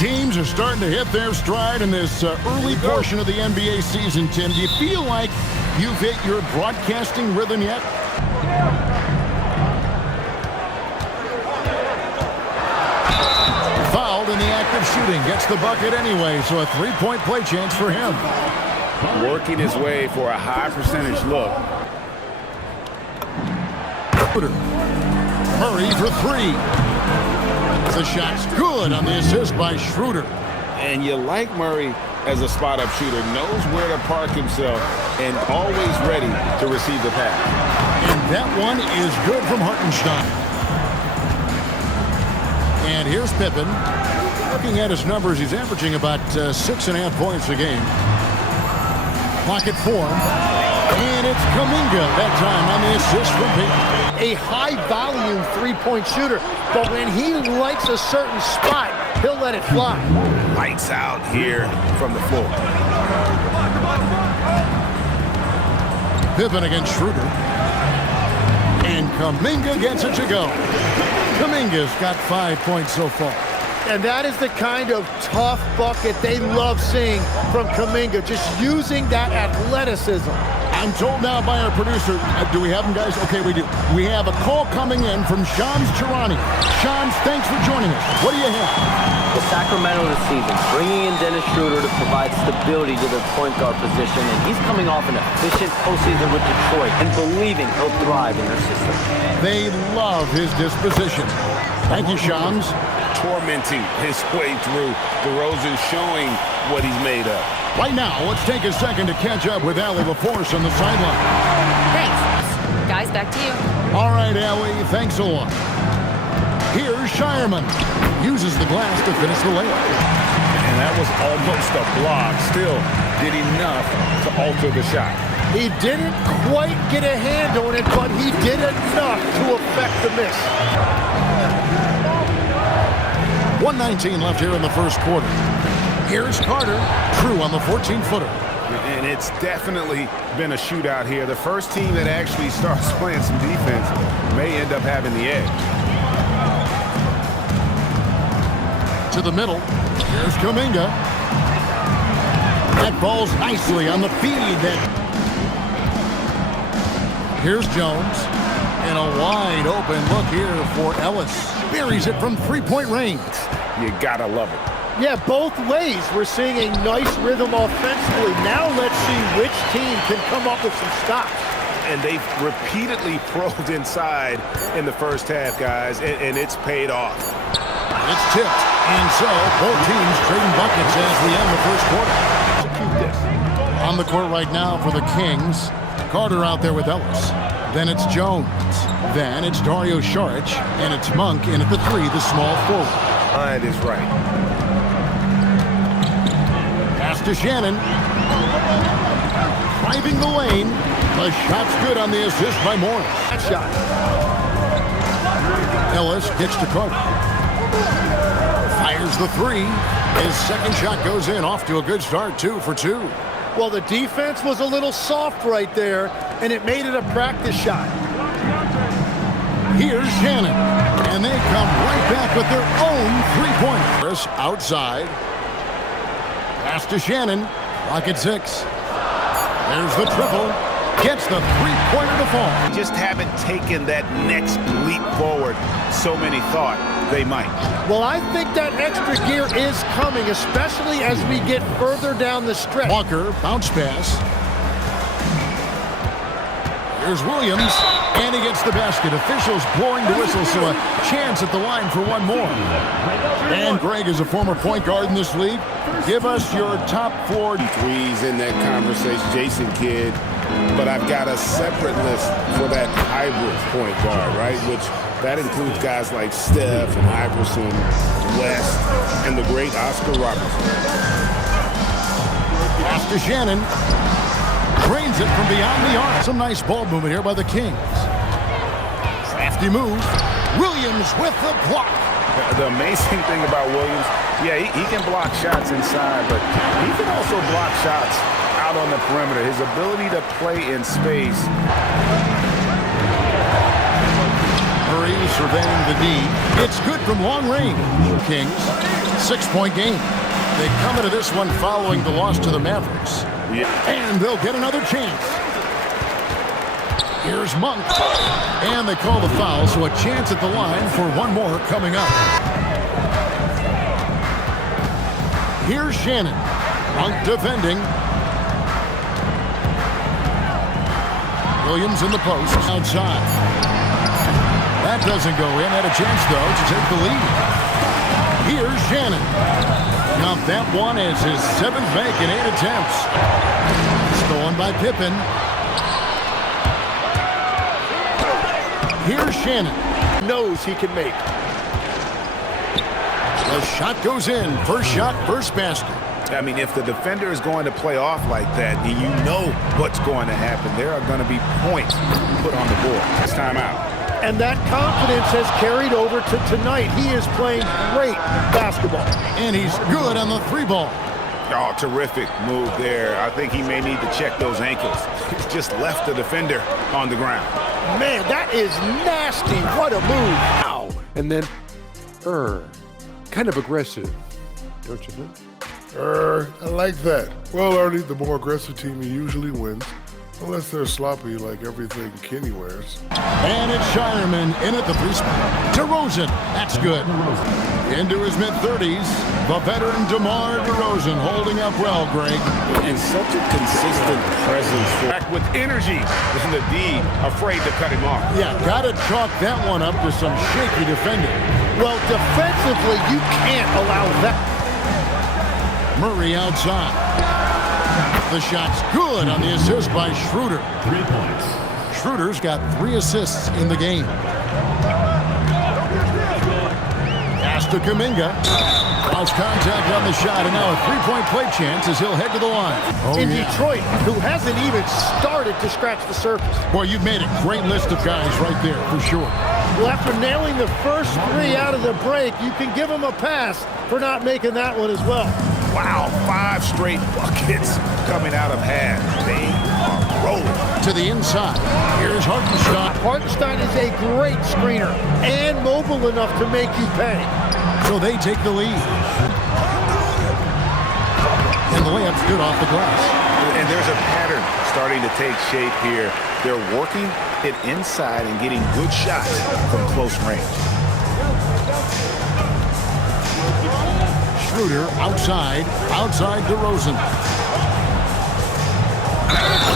Teams are starting to hit their stride in this early portion of the NBA season, Tim. Do you feel like you've hit your broadcasting rhythm yet? Fouled in the act of shooting. Gets the bucket anyway, so a three-point play chance for him. Working his way for a high percentage look. Murray for three. The shot's good on the assist by Schroeder. And you like Murray as a spot-up shooter. Knows where to park himself and always ready to receive the pass. And that one is good from Hartenstein. And here's Pippen. Looking at his numbers, he's averaging about 6.5 points a game. Clock at 4. And it's Kuminga that time on the assist from Payton. A high-volume three-point shooter, but when he likes a certain spot, he'll let it fly. Lights out here from the floor. Pippen against Schroeder. And Kuminga gets it to go. Kuminga's got 5 points so far. And that is the kind of tough bucket they love seeing from Kuminga, just using that athleticism. I'm told now by our producer, do we have him, guys? Okay, we do. We have a call coming in from Shams Charania. Shams, thanks for joining us. What do you have? The Sacramento this season, bringing in Dennis Schroeder to provide stability to their point guard position, and he's coming off an efficient postseason with Detroit and believing he'll thrive in their system. They love his disposition. Thank you, Shams. Tormenting his way through. DeRozan showing what he's made of. Right now, let's take a second to catch up with Allie LaForce on the sideline. Thanks. Guys, back to you. All right, Allie, thanks a lot. Here's Shireman. Uses the glass to finish the layup. And that was almost a block. Still did enough to alter the shot. He didn't quite get a hand on it, but he did enough to affect the miss. 1:19 left here in the first quarter. Here's Carter. True on the 14-footer. And it's definitely been a shootout here. The first team that actually starts playing some defense may end up having the edge. To the middle. Here's Kuminga. That ball's nicely on the feed. Here's Jones. And a wide open look here for Ellis. Buries it from three-point range. You gotta love it. Yeah, both ways. We're seeing a nice rhythm offensively. Now let's see which team can come up with some stops. And they've repeatedly probed inside in the first half, guys, and it's paid off. It's tipped. And so, both teams trading buckets as we end the first quarter. Execute this. On the court right now for the Kings. Carter out there with Ellis. Then it's Jones. Then it's Dario Saric. And it's Monk in at the 3, the small forward. Mind is right. Pass to Shannon. Driving the lane. The shot's good on the assist by Morris. That shot. Ellis gets to Carter. Fires the 3. His second shot goes in. Off to a good start, 2 for 2. Well, the defense was a little soft right there, and it made it a practice shot. Here's Shannon. And they come right back with their own three-pointer. Outside. Pass to Shannon. Clock at 6. There's the triple. Gets the three-pointer to fall. Just haven't taken that next leap forward so many thought they might. Well, I think that extra gear is coming, especially as we get further down the stretch. Walker, bounce pass. Here's Williams, and he gets the basket. Officials blowing the whistle, so a chance at the line for one more. And Greg is a former point guard in this league. Give us your top 4 threes in that conversation, Jason Kidd. But I've got a separate list for that hybrid point guard, right? Which that includes guys like Steph and Iverson, West, and the great Oscar Robertson. Pass to Shannon. Drains it from beyond the arc. Some nice ball movement here by the Kings. Crafty move. Williams with the block. The amazing thing about Williams, yeah, he can block shots inside, but he can also block shots out on the perimeter. His ability to play in space. Murray surveying the D. It's good from long range. Kings 6-point game. They come into this one following the loss to the Mavericks. Yeah. And they'll get another chance. Here's Monk. And they call the foul, so a chance at the line for one more coming up. Here's Shannon. Monk defending. Williams in the post outside. That doesn't go in. Had a chance, though, to take the lead. Here's Shannon. Count that one as his 7th make in 8 attempts. Stolen by Pippen. Here's Shannon. Knows he can make. The shot goes in. First shot, first basket. I mean, if the defender is going to play off like that, then you know what's going to happen. There are going to be points put on the board. It's time out. And that confidence has carried over to tonight. He is playing great basketball. And he's good on the 3-ball. Oh, terrific move there. I think he may need to check those ankles. He's just left the defender on the ground. Man, that is nasty. What a move. Ow. And then, kind of aggressive, don't you think? I like that. Well, Artie, the more aggressive team usually wins, unless they're sloppy like everything Kenny wears. And it's Shireman in at the 3 spot. DeRozan, that's good. Into his mid-30s, the veteran DeMar DeRozan holding up well, Greg. And such a consistent presence. Back with energy. Isn't the D afraid to cut him off? Yeah, gotta chalk that one up to some shaky defending. Well, defensively, you can't allow that. Murray outside. The shot's good on the assist by Schroeder. 3 points. Schroeder's got 3 assists in the game. Pass to Kuminga. Lost contact on the shot, and now a 3-point play chance as he'll head to the line. In Detroit, who hasn't even started to scratch the surface. Boy, you've made a great list of guys right there, for sure. Well, after nailing the first 3 out of the break, you can give him a pass for not making that one as well. Wow, 5 straight buckets coming out of half. They are rolling. To the inside. Here's Hartenstein. Hartenstein is a great screener and mobile enough to make you pay. So they take the lead. And the layup's good off the glass. And there's a pattern starting to take shape here. They're working it inside and getting good shots from close range. Schroeder outside DeRozan.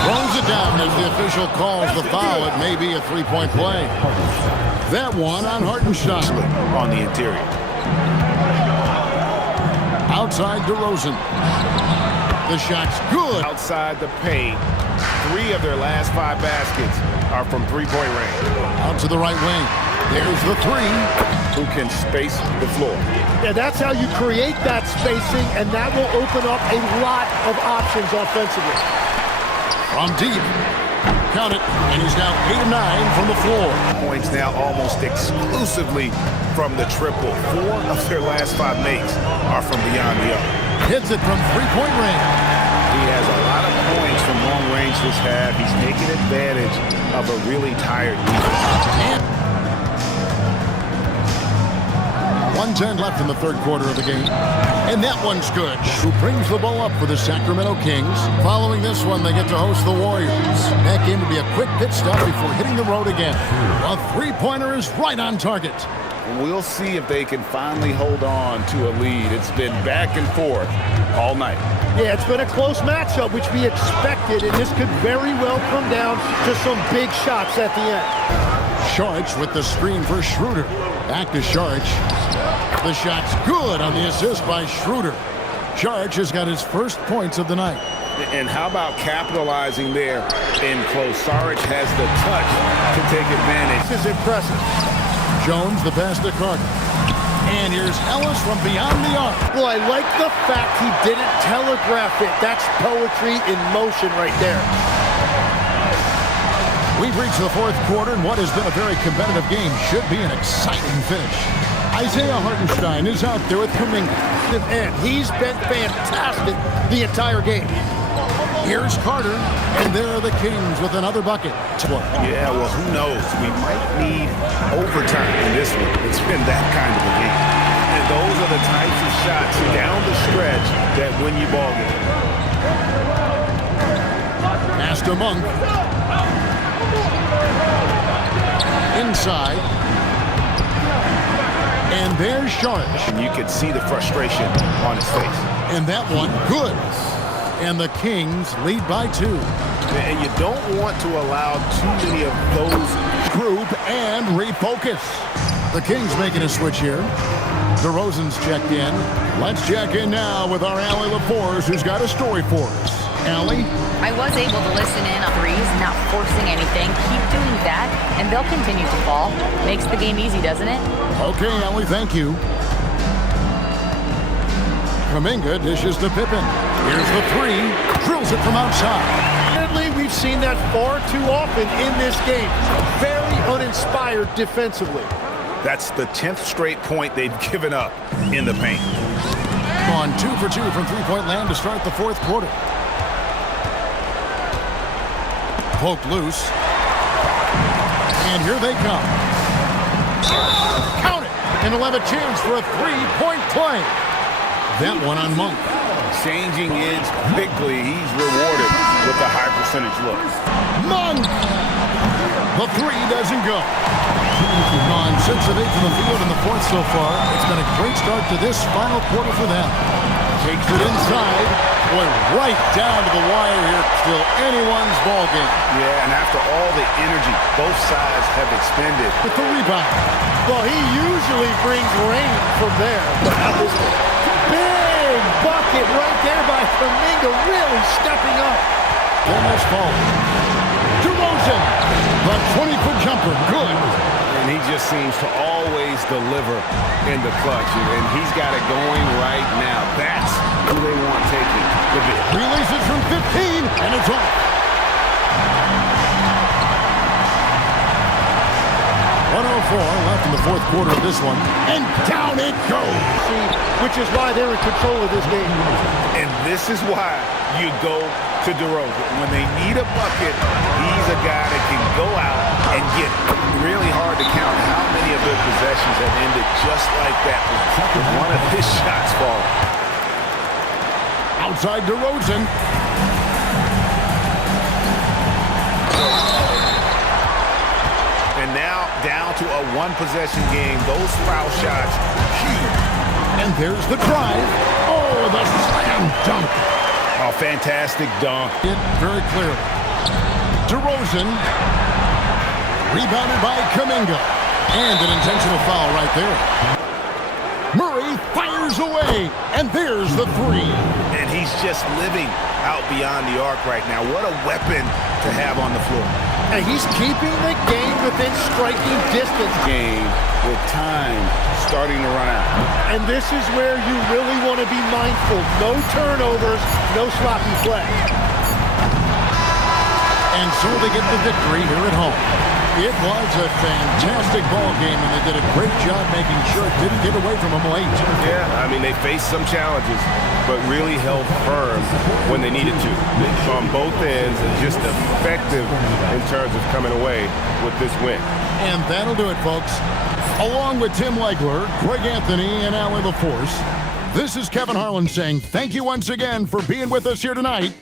Throws it down as the official calls the foul. It may be a 3-point play. That one on Hartenstein. On the interior. Outside DeRozan. The shot's good. Outside the paint, 3 of their last 5 baskets are from 3-point range. Out to the right wing. There's the 3. Who can space the floor. Yeah, that's how you create that spacing, and that will open up a lot of options offensively. From deep. Count it. And he's now 8 of 9 from the floor. Points now almost exclusively from the triple. 4 of their last 5 makes are from beyond the arc. Hits it from 3-point range. He has a lot of points from long range this half. He's taking advantage of a really tired defense. 1:10 left in the 3rd quarter of the game. And that one's good. Who brings the ball up for the Sacramento Kings. Following this one, they get to host the Warriors. That game will be a quick pit stop before hitting the road again. A 3-pointer is right on target. We'll see if they can finally hold on to a lead. It's been back and forth all night. Yeah, it's been a close matchup, which we expected, and this could very well come down to some big shots at the end. Saric with the screen for Schroeder. Back to Saric. The shot's good on the assist by Schroeder. Saric has got his first points of the night. And how about capitalizing there in close? Saric has the touch to take advantage. This is impressive. Jones, the pass to Carter. And here's Ellis from beyond the arc. Well, I like the fact he didn't telegraph it. That's poetry in motion right there. We've reached the 4th quarter, and what has been a very competitive game should be an exciting finish. Isaiah Hartenstein is out there with Kuminga. And he's been fantastic the entire game. Here's Carter, and there are the Kings with another bucket. Yeah, well, who knows? We might need overtime in this one. It's been that kind of a game. And those are the types of shots down the stretch that win you ball games. Pass to Monk. Inside. And there's Sharp. And you could see the frustration on his face. And that one, good. And the Kings lead by 2. And you don't want to allow too many of those. Group and refocus. The Kings making a switch here. DeRozan's checked in. Let's check in now with our Allie LaForce, who's got a story for us. Allie? I was able to listen in on threes, not forcing anything. Keep doing that, and they'll continue to fall. Makes the game easy, doesn't it? Okay, Allie, thank you. Kuminga dishes to Pippen. Here's the 3. Drills it from outside. We've seen that far too often in this game. Very uninspired defensively. That's the 10th straight point they've given up in the paint. On 2 for 2 from three-point land to start the 4th quarter. Poked loose. And here they come. Count it! And he'll have a chance for a 3-point play. That one on Monk. Changing ends quickly. He's rewarded with a high percentage look. Monk! The 3 doesn't go. On 6 of 8 from the field in the 4th so far. It's been a great start to this final quarter for them. Takes it inside. Boy, right down to the wire here. Still anyone's ball game. Yeah, and after all the energy both sides have expended. With the rebound. Well, he usually brings rain from there, but not this one. Big bucket right there by Kuminga, really stepping up. Almost falling. DeRozan, the 20-foot jumper, good. And he just seems to always deliver in the clutch, and he's got it going right now. That's who they want taking the bid. Releases from 15, and it's off. 104 left in the 4th quarter of this one, and down it goes. Which is why they're in control of this game. And this is why you go to DeRozan. When they need a bucket, he's a guy that can go out and get really hard to count how many of their possessions have ended just like that with one of his shots falling. Outside DeRozan. And now down to a one-possession game. Those foul shots, huge. And there's the drive. Oh, the slam dunk. Oh, fantastic dunk. It very clearly. DeRozan. Rebounded by Kuminga. And an intentional foul right there. Murray fires away. And there's the 3. And he's just living out beyond the arc right now. What a weapon to have on the floor. And he's keeping the game within striking distance. Game with time starting to run out. And this is where you really want to be mindful. No turnovers, no sloppy play. And so they get the victory here at home. It was a fantastic ball game, and they did a great job making sure it didn't get away from them late. Yeah, I mean, they faced some challenges, but really held firm when they needed to. On both ends, and just effective in terms of coming away with this win. And that'll do it, folks. Along with Tim Legler, Greg Anthony, and Allie LaForce, this is Kevin Harlan saying thank you once again for being with us here tonight.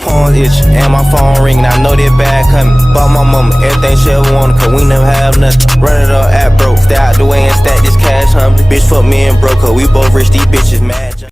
Phone itch and my phone ringing. I know that bad coming. Bought my mama everything she ever wanted, cause we never have nothing. Run it up at broke. Stay out the way and stack this cash humbly. Bitch fuck me and broke her. We both rich, these bitches mad.